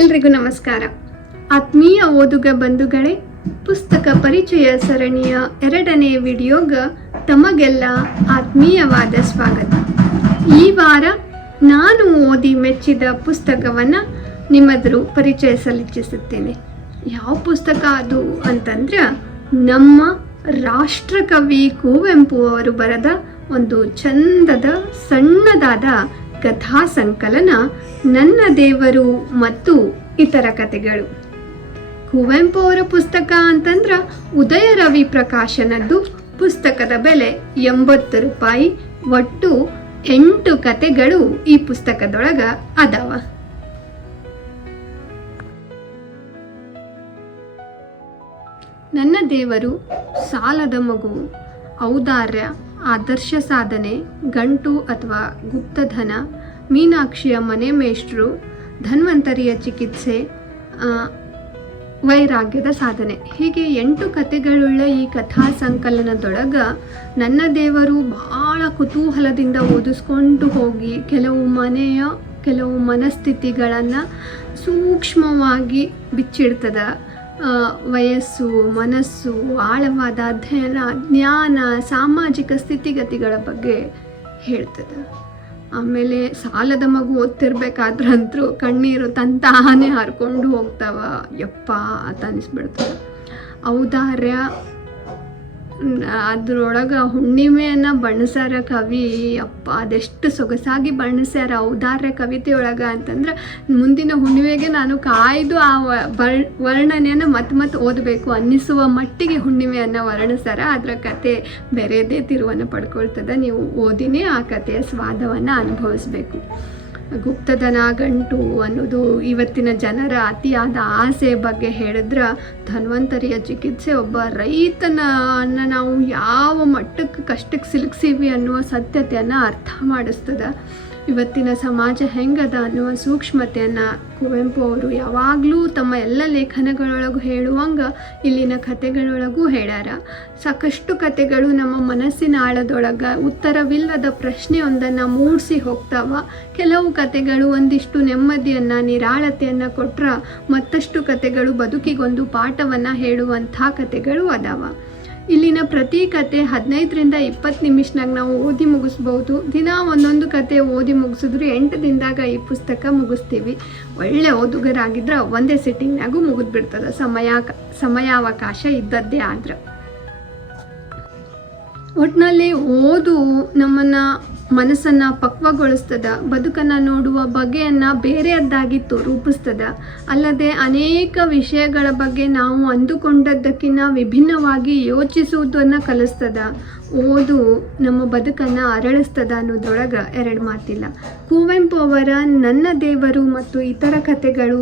ಎಲ್ರಿಗೂ ನಮಸ್ಕಾರ. ಆತ್ಮೀಯ ಓದುಗ ಬಂಧುಗಳೇ, ಪುಸ್ತಕ ಪರಿಚಯ ಸರಣಿಯ 2ನೇ ವಿಡಿಯೋಗ ತಮಗೆಲ್ಲ ಆತ್ಮೀಯವಾದ ಸ್ವಾಗತ. ಈ ವಾರ ನಾನು ಓದಿ ಮೆಚ್ಚಿದ ಪುಸ್ತಕವನ್ನು ನಿಮ್ಮೆದುರು ಪರಿಚಯಿಸಲಿಚ್ಛಿಸುತ್ತೇನೆ. ಯಾವ ಪುಸ್ತಕ ಅದು ಅಂತಂದ್ರೆ, ನಮ್ಮ ರಾಷ್ಟ್ರಕವಿ ಕುವೆಂಪು ಅವರು ಬರೆದ ಒಂದು ಚಂದದ ಸಣ್ಣದಾದ ಕಥಾ ಸಂಕಲನ ನನ್ನ ದೇವರು ಮತ್ತು ಇತರ ಕಥೆಗಳು. ಕುವೆಂಪು ಅವರ ಪುಸ್ತಕ ಅಂತಂದ್ರೆ ಉದಯ ರವಿ ಪ್ರಕಾಶನದ್ದು. ಪುಸ್ತಕದ ಬೆಲೆ 80 ರೂಪಾಯಿ. ಒಟ್ಟು 8 ಕಥೆಗಳು ಈ ಪುಸ್ತಕದೊಳಗ ಅದಾವ. ನನ್ನ ದೇವರು, ಸಾಲದ ಮಗು, ಔದಾರ್ಯ, ಆದರ್ಶ ಸಾಧನೆ, ಗಂಟು ಅಥವಾ ಗುಪ್ತಧನ, ಮೀನಾಕ್ಷಿಯ ಮನೆ ಮೇಷ್ಟ್ರು, ಧನ್ವಂತರಿಯ ಚಿಕಿತ್ಸೆ, ವೈರಾಗ್ಯದ ಸಾಧನೆ, ಹೀಗೆ 8 ಕಥೆಗಳುಳ್ಳ ಈ ಕಥಾ ಸಂಕಲನದೊಳಗ ನನ್ನ ದೇವರು ಭಾಳ ಕುತೂಹಲದಿಂದ ಓದಿಸ್ಕೊಂಡು ಹೋಗಿ ಕೆಲವು ಮನಸ್ಥಿತಿಗಳನ್ನು ಸೂಕ್ಷ್ಮವಾಗಿ ಬಿಚ್ಚಿಡ್ತದ. ವಯಸ್ಸು, ಮನಸ್ಸು, ಆಳವಾದ ಅಧ್ಯಯನ, ಜ್ಞಾನ, ಸಾಮಾಜಿಕ ಸ್ಥಿತಿಗತಿಗಳ ಬಗ್ಗೆ ಹೇಳ್ತದೆ. ಆಮೇಲೆ ಸಾಲದ ಮಗು ಓದ್ತಿರ್ಬೇಕಾದ್ರಂತರೂ ಕಣ್ಣೀರು ತಂತಾನೆ ಹರ್ಕೊಂಡು ಹೋಗ್ತಾವ. ಯಪ್ಪ ಅಂತ ಅನಿಸ್ಬಿಡ್ತದೆ. ಔದಾರ್ಯ, ಅದ್ರೊಳಗೆ ಹುಣ್ಣಿಮೆಯನ್ನು ಬಣ್ಣಿಸ್ಯಾರ ಕವಿ. ಅಪ್ಪ, ಅದೆಷ್ಟು ಸೊಗಸಾಗಿ ಬಣ್ಣಿಸ್ಯಾರ ಔದಾರ್ಯ ಕವಿತೆಯೊಳಗೆ ಅಂತಂದ್ರೆ, ಮುಂದಿನ ಹುಣ್ಣಿಮೆಗೆ ನಾನು ಕಾಯ್ದು ಆ ವರ್ಣನೆಯನ್ನು ಮತ್ತೆ ಓದಬೇಕು ಅನ್ನಿಸುವ ಮಟ್ಟಿಗೆ ಹುಣ್ಣಿಮೆಯನ್ನು ವರ್ಣಿಸ್ಯಾರ. ಅದರ ಕತೆ ಬೇರೆದೇ ತಿರುವನ್ನು ಪಡ್ಕೊಳ್ತದೆ. ನೀವು ಓದಿನೇ ಆ ಕಥೆಯ ಸ್ವಾದವನ್ನು ಅನುಭವಿಸ್ಬೇಕು. ಗುಪ್ತಧನ, ಗಂಟು ಅನ್ನೋದು ಇವತ್ತಿನ ಜನರ ಅತಿಯಾದ ಆಸೆ ಬಗ್ಗೆ ಹೇಳಿದ್ರೆ, ಧನ್ವಂತರಿಯ ಚಿಕಿತ್ಸೆ ಒಬ್ಬ ರೈತನನ್ನು ನಾವು ಯಾವ ಮಟ್ಟಕ್ಕೆ ಕಷ್ಟಕ್ಕೆ ಸಿಲುಕಿಸೀವಿ ಅನ್ನುವ ಸತ್ಯತೆಯನ್ನು ಅರ್ಥ ಮಾಡಿಸ್ತದೆ. ಇವತ್ತಿನ ಸಮಾಜ ಹೆಂಗದ ಅನ್ನುವ ಸೂಕ್ಷ್ಮತೆಯನ್ನು ಕುವೆಂಪು ಅವರು ಯಾವಾಗಲೂ ತಮ್ಮ ಎಲ್ಲ ಲೇಖನಗಳೊಳಗೂ ಹೇಳುವಂಗೆ ಇಲ್ಲಿನ ಕಥೆಗಳೊಳಗೂ ಹೇಳ್ಯಾರ. ಸಾಕಷ್ಟು ಕಥೆಗಳು ನಮ್ಮ ಮನಸ್ಸಿನ ಆಳದೊಳಗೆ ಉತ್ತರವಿಲ್ಲದ ಪ್ರಶ್ನೆಯೊಂದನ್ನು ಮೂಡಿಸಿ ಹೋಗ್ತಾವ. ಕೆಲವು ಕಥೆಗಳು ಒಂದಿಷ್ಟು ನೆಮ್ಮದಿಯನ್ನು, ನಿರಾಳತೆಯನ್ನು ಕೊಟ್ರೆ, ಮತ್ತಷ್ಟು ಕಥೆಗಳು ಬದುಕಿಗೊಂದು ಪಾಠವನ್ನು ಹೇಳುವಂಥ ಕಥೆಗಳು ಅದಾವ. ಇಲ್ಲಿನ ಪ್ರತಿ ಕತೆ 15ರಿಂದ 20 ನಿಮಿಷನಾಗ ನಾವು ಓದಿ ಮುಗಿಸ್ಬೋದು. ದಿನ ಒಂದೊಂದು ಕತೆ ಓದಿ ಮುಗಿಸಿದ್ರು 8 ದಿನದಾಗ ಈ ಪುಸ್ತಕ ಮುಗಿಸ್ತೀವಿ. ಒಳ್ಳೆ ಓದುಗರಾಗಿದ್ರೆ ಒಂದೇ ಸಿಟ್ಟಿಂಗ್ನಾಗೂ ಮುಗಿದ್ಬಿಡ್ತದೆ, ಸಮಯಾವಕಾಶ ಇದ್ದದ್ದೇ ಆದ್ರೆ. ಒಟ್ಟಿನಲ್ಲಿ ಓದು ನಮ್ಮನ್ನು ಮನಸ್ಸನ್ನು ಪಕ್ವಗೊಳಿಸ್ತದ, ಬದುಕನ್ನು ನೋಡುವ ಬಗೆಯನ್ನು ಬೇರೆಯದ್ದಾಗಿತ್ತು ರೂಪಿಸ್ತದ. ಅಲ್ಲದೆ ಅನೇಕ ವಿಷಯಗಳ ಬಗ್ಗೆ ನಾವು ಅಂದುಕೊಂಡದ್ದಕ್ಕಿಂತ ವಿಭಿನ್ನವಾಗಿ ಯೋಚಿಸುವುದನ್ನು ಕಲಿಸ್ತದ. ಓದು ನಮ್ಮ ಬದುಕನ್ನು ಅರಳಿಸ್ತದ ಅನ್ನೋದ್ರೊಳಗೆ 2 ಮಾತಿಲ್ಲ. ಕುವೆಂಪು ಅವರ ನನ್ನ ದೇವರು ಮತ್ತು ಇತರ ಕಥೆಗಳು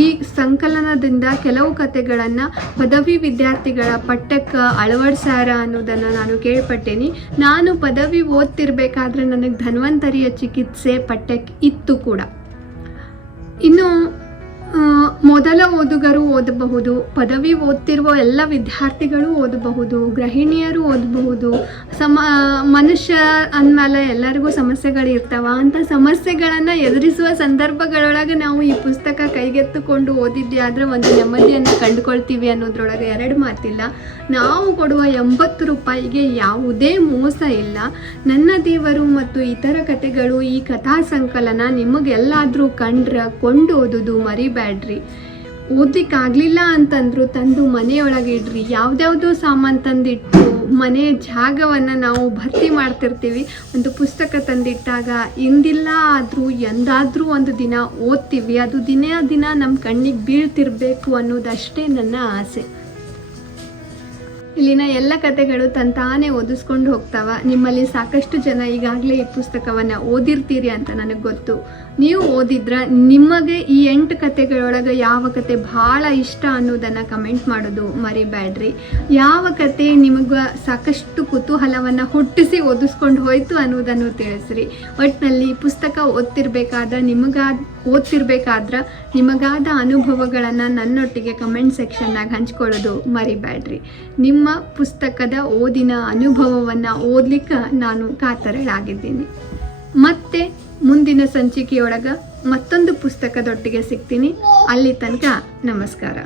ಈ ಸಂಕಲನದಿಂದ ಕೆಲವು ಕಥೆಗಳನ್ನು ಪದವಿ ವಿದ್ಯಾರ್ಥಿಗಳ ಪಠ್ಯಕ್ಕೆ ಅಳವಡಿಸ್ಯಾರ ಅನ್ನೋದನ್ನು ನಾನು ಕೇಳ್ಪಟ್ಟೇನಿ. ನಾನು ಪದವಿ ಓದ್ತಿರ್ಬೇಕಾದ್ರೆ ನನಗೆ ಧನ್ವಂತರಿಯ ಚಿಕಿತ್ಸೆ ಪಠ್ಯಕ್ಕೆ ಇತ್ತು ಕೂಡ. ಇನ್ನು ಮೊದಲ ಓದುಗರು ಓದಬಹುದು, ಪದವಿ ಓದ್ತಿರುವ ಎಲ್ಲ ವಿದ್ಯಾರ್ಥಿಗಳು ಓದಬಹುದು, ಗೃಹಿಣಿಯರು ಓದಬಹುದು. ಮನುಷ್ಯ ಅಂದಮೇಲೆ ಎಲ್ಲರಿಗೂ ಸಮಸ್ಯೆಗಳು ಇರ್ತಾವ. ಅಂಥ ಸಮಸ್ಯೆಗಳನ್ನು ಎದುರಿಸುವ ಸಂದರ್ಭಗಳೊಳಗೆ ನಾವು ಈ ಪುಸ್ತಕ ಕೈಗೆತ್ತಿಕೊಂಡು ಓದಿದ್ದೆ ಆದರೆ ಒಂದು ನೆಮ್ಮದಿಯನ್ನು ಕಂಡುಕೊಳ್ತೀವಿ ಅನ್ನೋದ್ರೊಳಗೆ 2 ಮಾತಿಲ್ಲ. ನಾವು ಕೊಡುವ 80 ರೂಪಾಯಿಗೆ ಯಾವುದೇ ಮೋಸ ಇಲ್ಲ. ನನ್ನ ದೇವರು ಮತ್ತು ಇತರ ಕಥೆಗಳು ಈ ಕಥಾ ಸಂಕಲನ ನಿಮಗೆಲ್ಲಾದರೂ ಕೊಂಡು ಓದೋದು ಮರಿಬೇಡ್ರಿ. ಓದಲಿಕ್ಕಾಗಲಿಲ್ಲ ಅಂತಂದ್ರು ತಂದು ಮನೆಯೊಳಗೆ ಇಡ್ರಿ. ಯಾವುದ್ಯಾವುದೋ ಸಾಮಾನು ತಂದಿಟ್ಟು ಮನೆ ಜಾಗವನ್ನು ನಾವು ಭರ್ತಿ ಮಾಡ್ತಿರ್ತೀವಿ. ಒಂದು ಪುಸ್ತಕ ತಂದಿಟ್ಟಾಗ ಇಂದಿಲ್ಲ ಆದರೂ ಎಂದಾದರೂ ಒಂದು ದಿನ ಓದ್ತೀವಿ. ಅದು ದಿನ ನಮ್ಮ ಕಣ್ಣಿಗೆ ಬೀಳ್ತಿರ್ಬೇಕು ಅನ್ನೋದಷ್ಟೇ ನನ್ನ ಆಸೆ. ಇಲ್ಲಿನ ಎಲ್ಲ ಕಥೆಗಳು ತಂತಾನೇ ಓದಿಸ್ಕೊಂಡು ಹೋಗ್ತಾವ. ನಿಮ್ಮಲ್ಲಿ ಸಾಕಷ್ಟು ಜನ ಈಗಾಗಲೇ ಈ ಪುಸ್ತಕವನ್ನು ಓದಿರ್ತೀರಿ ಅಂತ ನನಗೆ ಗೊತ್ತು. ನೀವು ಓದಿದ್ರೆ ನಿಮಗೆ ಈ 8 ಕಥೆಗಳೊಳಗೆ ಯಾವ ಕತೆ ಭಾಳ ಇಷ್ಟ ಅನ್ನೋದನ್ನು ಕಮೆಂಟ್ ಮಾಡೋದು ಮರಿಬೇಡ್ರಿ. ಯಾವ ಕತೆ ನಿಮಗೆ ಸಾಕಷ್ಟು ಕುತೂಹಲವನ್ನು ಹುಟ್ಟಿಸಿ ಓದಿಸ್ಕೊಂಡು ಹೋಯ್ತು ಅನ್ನೋದನ್ನು ತಿಳಿಸ್ರಿ. ಒಟ್ಟಿನಲ್ಲಿ ಪುಸ್ತಕ ಓದ್ತಿರ್ಬೇಕಾದ್ರೆ ನಿಮಗಾದ ಅನುಭವಗಳನ್ನು ನನ್ನೊಟ್ಟಿಗೆ ಕಮೆಂಟ್ ಸೆಕ್ಷನ್ನಾಗ ಹಂಚ್ಕೊಳ್ಳೋದು ಮರಿಬೇಡ್ರಿ. ನಿಮ್ಮ ಪುಸ್ತಕದ ಓದಿನ ಅನುಭವವನ್ನು ಓದಲಿಕ್ಕೆ ನಾನು ಕಾತರಳಾಗಿದ್ದೀನಿ. ಮತ್ತೆ ಮುಂದಿನ ಸಂಚಿಕೆಯೊಳಗೆ ಮತ್ತೊಂದು ಪುಸ್ತಕದೊಟ್ಟಿಗೆ ಸಿಗ್ತೀನಿ. ಅಲ್ಲಿ ತನಕ ನಮಸ್ಕಾರ.